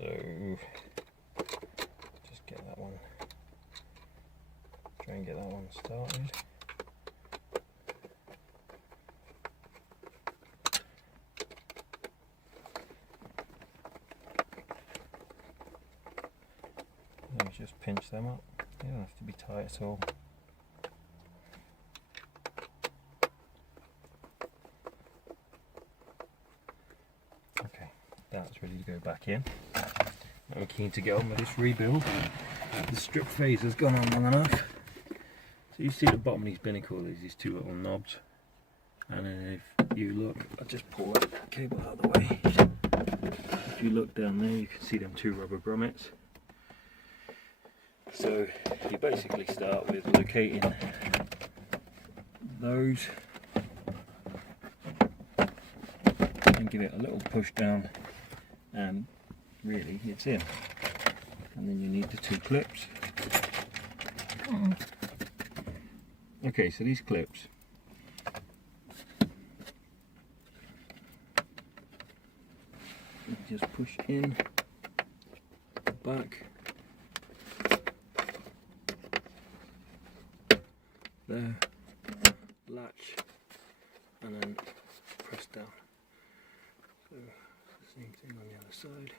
So just get that one, try and get that one started. And just pinch them up, they don't have to be tight at all. Okay, that's ready to go back in. I'm keen to get on with this rebuild. The strip phase has gone on long enough. So you see at the bottom of these Binnacle, there's these two little knobs. And then if you look, I'll just pull that cable out of the way. If you look down there, you can see them two rubber grommets. So you basically start with locating those and give it a little push down, and really it's in. And then you need the two clips. Okay, so these clips, you just push in the back there, latch, and then press down. So same thing on the other side.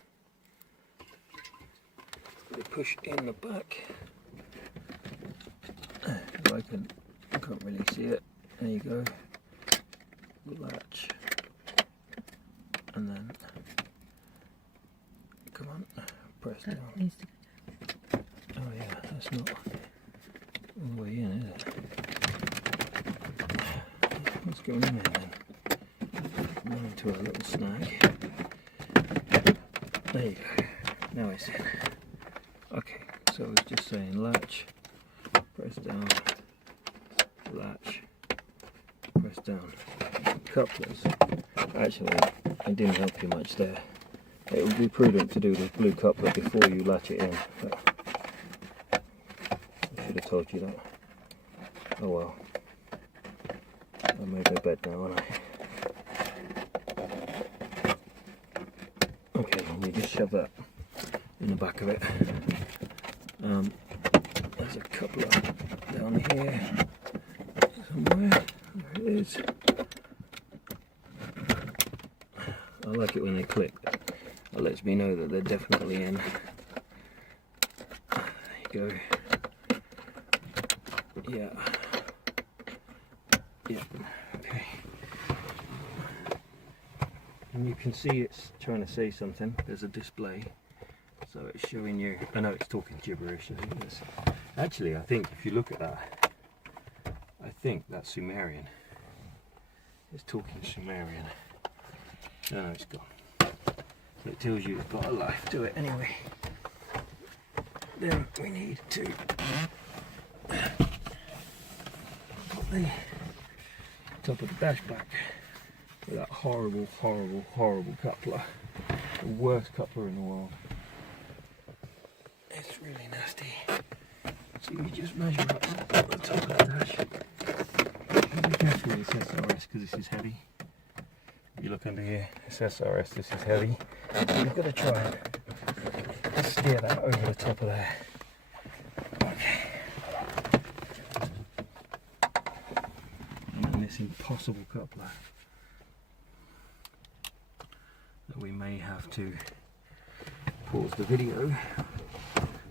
You push in the back. If I can't really see it. There you go. Latch, and then come on, press down. Needs to go down. Oh yeah, that's not all the way in, is it? What's going in there then? Run into a little snag. There you go. Now it's in. Okay, so I was just saying latch, press down, latch, press down. Couplers. Actually, it didn't help you much there. It would be prudent to do this blue coupler before you latch it in. But I should have told you that. Oh well. I may go to bed now, aren't I? Okay, let me just shove that in the back of it. There's a coupler down here somewhere. There it is. I like it when they click. That lets me know that they're definitely in. There you go. Yeah. Yeah. Okay. And you can see it's trying to say something. There's a display. So it's showing you, I know it's talking gibberish. Actually, I think if you look at that, I think that's Sumerian. It's talking Sumerian. No, it's gone. So it tells you it's got a life to it anyway. Then we need to put the top of the dash back with that horrible, horrible, horrible coupler. The worst coupler in the world. It's really nasty. So you just measure up at the top of the dash. Be careful with this SRS because this is heavy. You look under here, this SRS, this is heavy. So you've got to try and steer that over the top of there. Okay. And then this impossible coupler that we may have to pause the video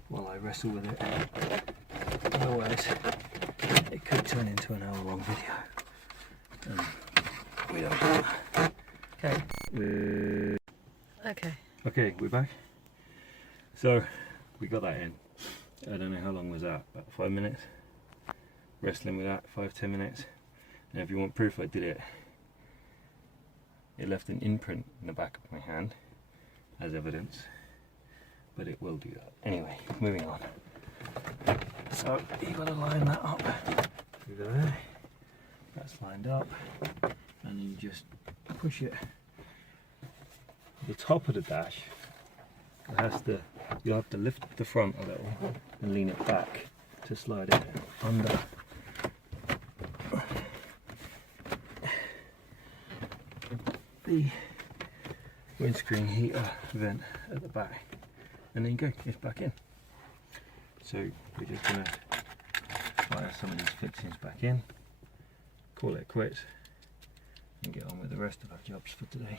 while I wrestle with it. Otherwise, it could turn into an hour-long video. We don't do that. Okay. Okay. Okay, we're back. So we got that in. I don't know how long was that, about 5 minutes. Wrestling with that, 5-10 minutes. And if you want proof I did it, it left an imprint in the back of my hand as evidence. But it will do that. Anyway, moving on. So you've got to line that up. Over there. That's lined up. And you just push it. The top of the dash you'll have to lift the front a little and lean it back to slide it under. The windscreen heater vent at the back. and then go, it's back in. So we're just going to fire some of these fixings back in, call it quits, and get on with the rest of our jobs for today.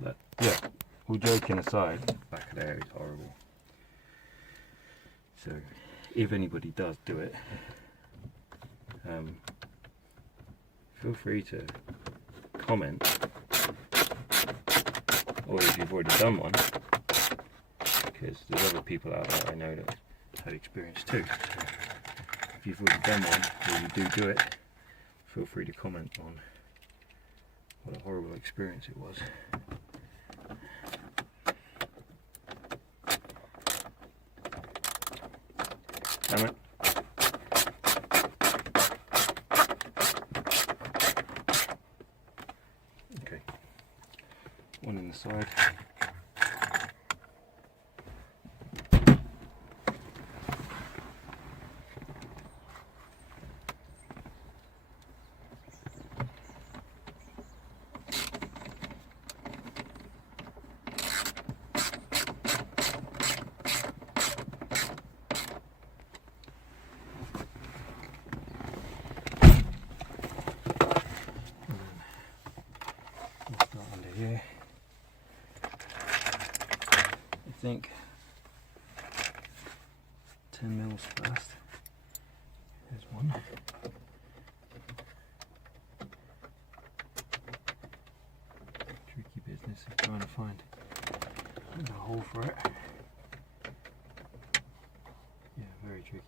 But yeah, all joking aside, back of there is horrible. So if anybody does do it, feel free to comment, or if you've already done one, because there's other people out there I know that had experience too. So if you've already done one, or you do it, feel free to comment on what a horrible experience it was. Damn it. Okay, one in the side. Start under here. I think 10 mils first. There's one. Tricky business of trying to find a hole for it. Yeah, very tricky business.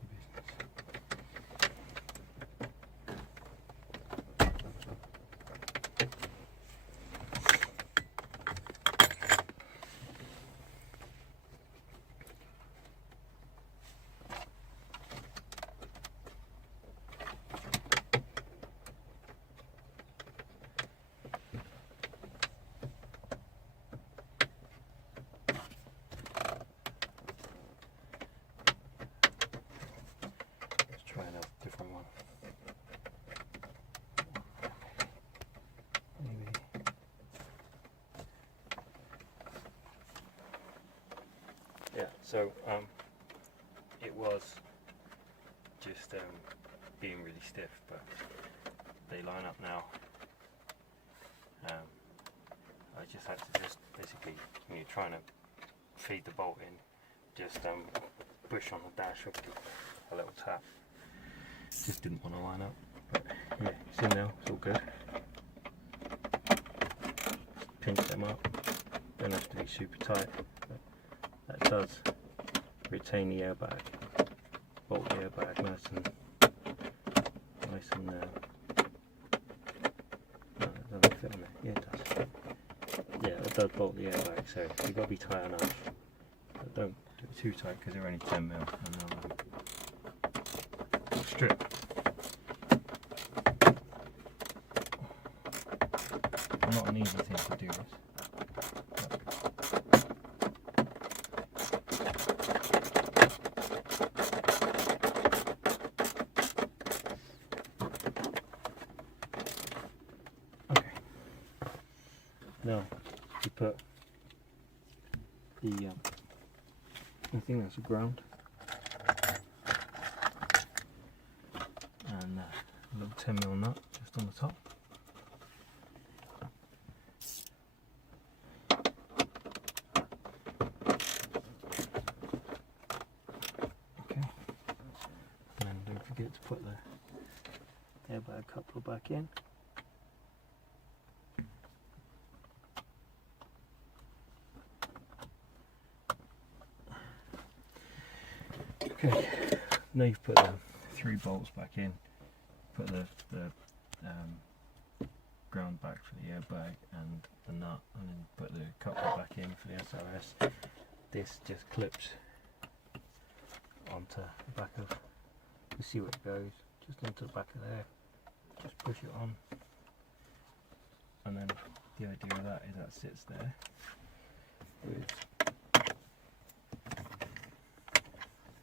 Try another different one. Maybe. Yeah, so it was just being really stiff, but they line up now. I just had to basically, when you're trying to feed the bolt in, just push on the dash with a little tap. Just didn't want to line up, but yeah, it's in now, it's all good. Pinch them up, don't have to be super tight, but that does retain the airbag, bolt the airbag nice and no, it doesn't fit on there, yeah it does. Yeah, it does bolt the airbag, so you've got to be tight enough, but don't do it too tight because they're only 10 mil and they'll strip. Not an easy thing to do this. Okay. Now you put the I think that's a ground and a little 10mm nut just on the top. To put the airbag coupler back in. Okay, now you've put the 3 bolts back in, put the ground back for the airbag and the nut, and then put the coupler back in for the SRS. This just clips onto the back of, you see where it goes, just onto the back of there, just push it on, and then the idea of that is that sits there with,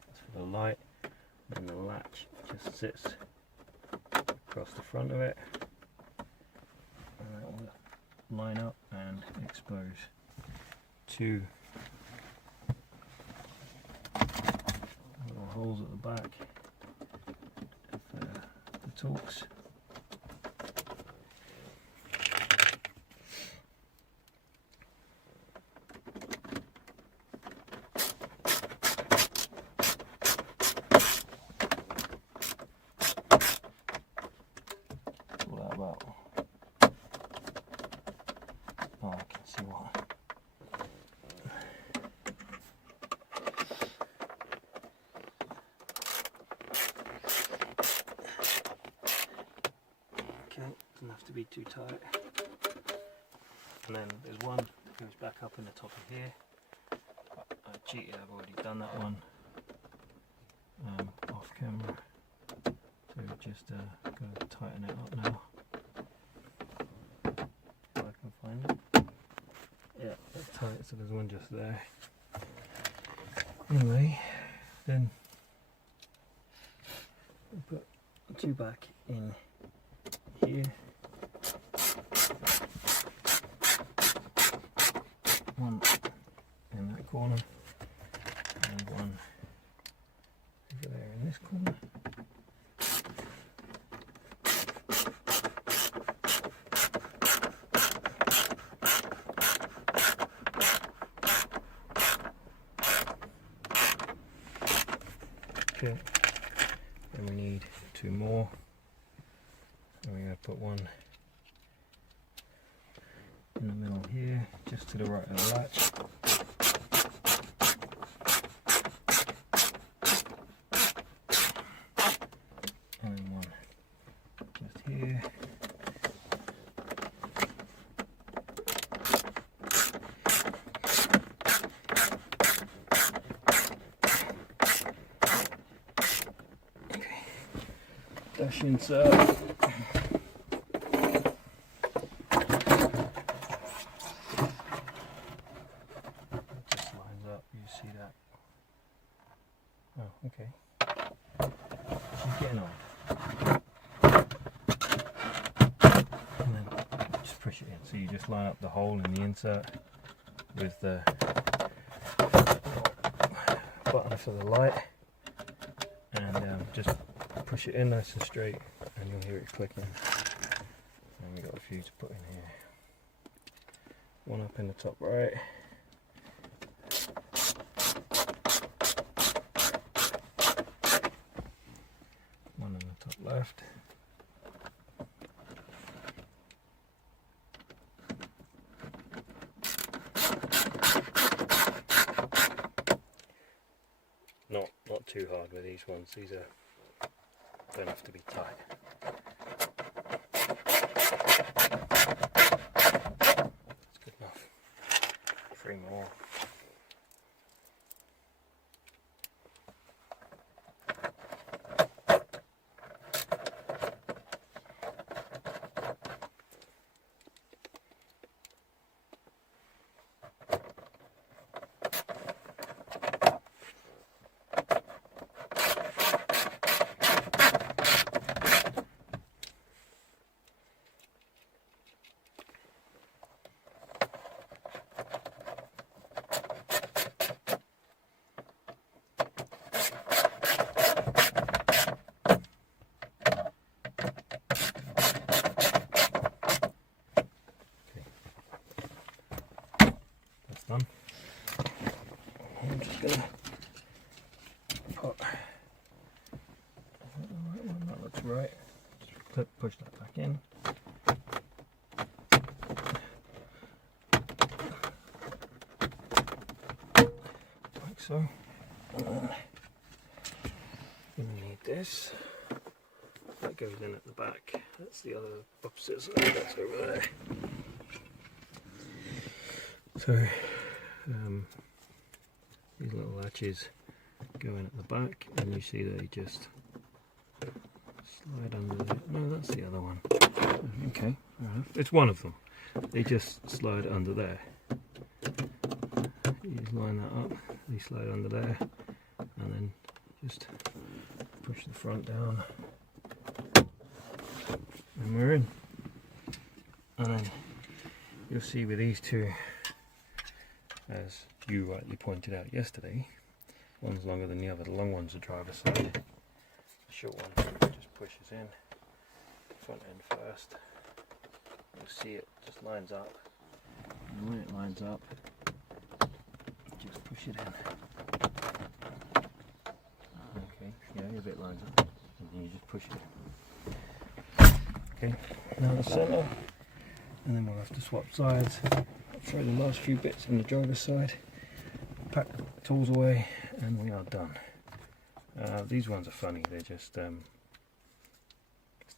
that's for the light, and the latch just sits across the front of it, and that will line up and expose two little holes at the back of the Torx. About, oh, I can see why. Okay, doesn't have to be too tight. And then there's one that goes back up in the top of here. I cheated, I've already done that one off camera. So just gotta tighten it up now. If I can find it. Yeah, that's tight, so there's one just there. Anyway, then we'll put two back in here. One in that corner and one over there in this corner. Okay, and we need two more, and we're going to put one in the middle here, just to the right of the latch. And then one just here. Dash insert. Just lines up, you see that. Oh, okay. She's getting on. And then just push it in. So you just line up the hole in the insert with the button for the light, and just push it in nice and straight, and you'll hear it clicking. And we've got a few to put in here. One up in the top right. One in the top left. Not too hard with these ones. These don't have to be tight. That's good enough. 3 more. Done. I'm just going to put, is that the right one? That looks right. Just push that back in. Like so. And then you need this. That goes in at the back. That's the other opposite side. That's over there. So these little latches go in at the back, and you see they just slide under there. No, that's the other one. Okay, fair enough. It's one of them. They just slide under there. You just line that up, they slide under there, and then just push the front down. and we're in. And then you'll see with these two, as you rightly pointed out yesterday, one's longer than the other. The long one's the driver's side, the short one just pushes in, front end first. You'll see it just lines up, and when it lines up, just push it in. Okay, yeah, if it lines up, and then you just push it in. Okay, now the centre, and then we'll have to swap sides. I'll throw the last few bits on the driver's side, pack the tools away, and we are done. These ones are funny, they're just, I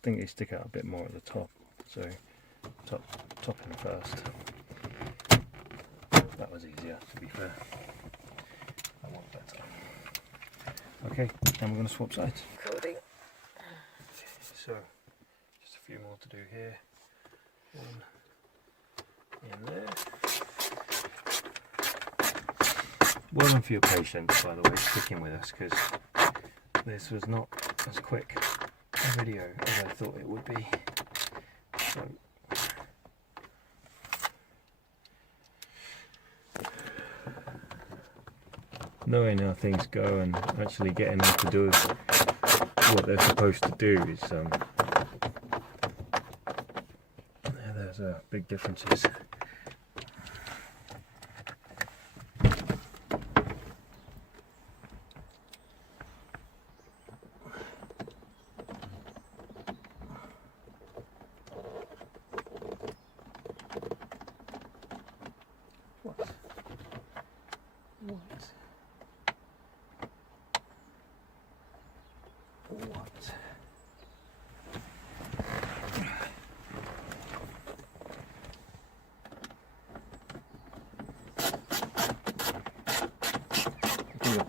think they stick out a bit more at the top, so top in first. That was easier, to be fair. That one better. Okay, then we're going to swap sides. Recording. So, just a few more to do here. One in there. Well done for your patience, by the way, sticking with us, because this was not as quick a video as I thought it would be. So, knowing how things go and actually getting them to do what they're supposed to do is there's big differences.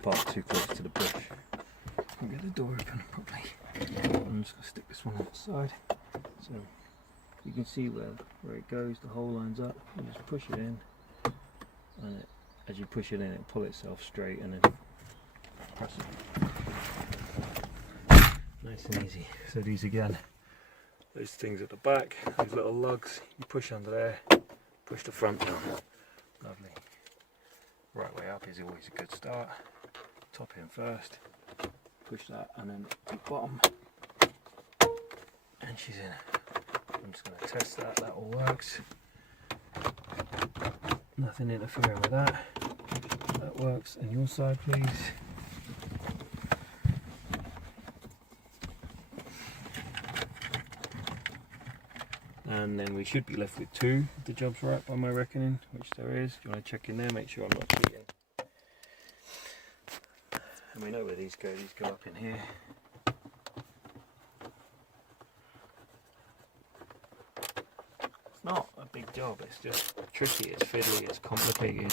Parked too close to the bush. Can't get the door open properly. I'm just going to stick this one outside. So you can see where it goes, the hole lines up. You just push it in, and as you push it in, it'll pull itself straight, and then press it. Nice and easy. So these again, those things at the back, these little lugs, you push under there, push the front down. Lovely. Right way up is always a good start. Top in first, push that, and then to the bottom, and she's in. I'm just going to test that all works. Nothing interfering with that. That works. And your side, please. And then we should be left with two if the job's right by my reckoning, which there is. Do you want to check in there, make sure I'm not cheating? And we know where these go up in here. It's not a big job, it's just tricky, it's fiddly, it's complicated.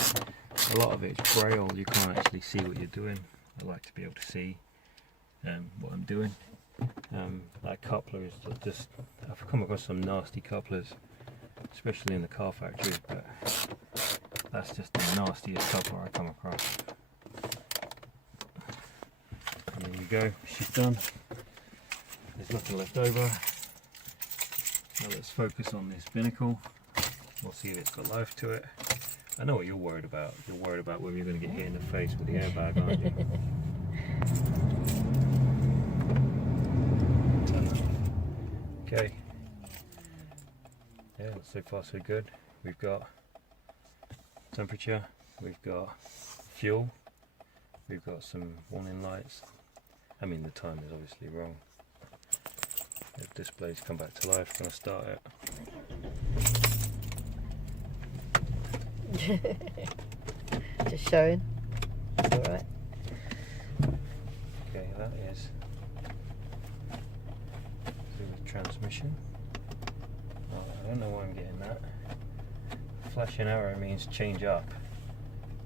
A lot of it's braille, you can't actually see what you're doing. I like to be able to see what I'm doing. That coupler is just, I've come across some nasty couplers, especially in the car factories, but that's just the nastiest coupler I come across. And there you go, she's done. There's nothing left over. Now let's focus on this Binnacle. We'll see if it's got life to it. I know what you're worried about. You're worried about whether you're going to get hit in the face with the airbag, aren't you? Okay. Yeah, so far so good. We've got temperature, we've got fuel, we've got some warning lights. I mean, the time is obviously wrong. The display's come back to life. Gonna start it. Just showing. Alright. Okay, that is to do with transmission. Oh, I don't know why I'm getting that. Flashing arrow means change up.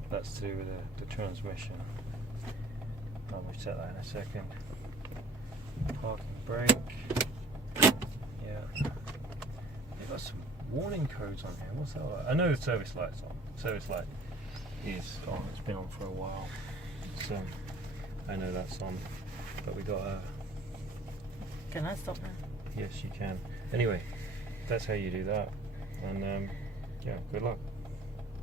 That's to do with the transmission. I'll reset that in a second. Parking brake. Yeah. They've got some warning codes on here. What's that like? I know the service light's on. Service light is on. It's been on for a while. So I know that's on. But we got a. Can I stop now? Yes, you can. Anyway, that's how you do that. And yeah, good luck.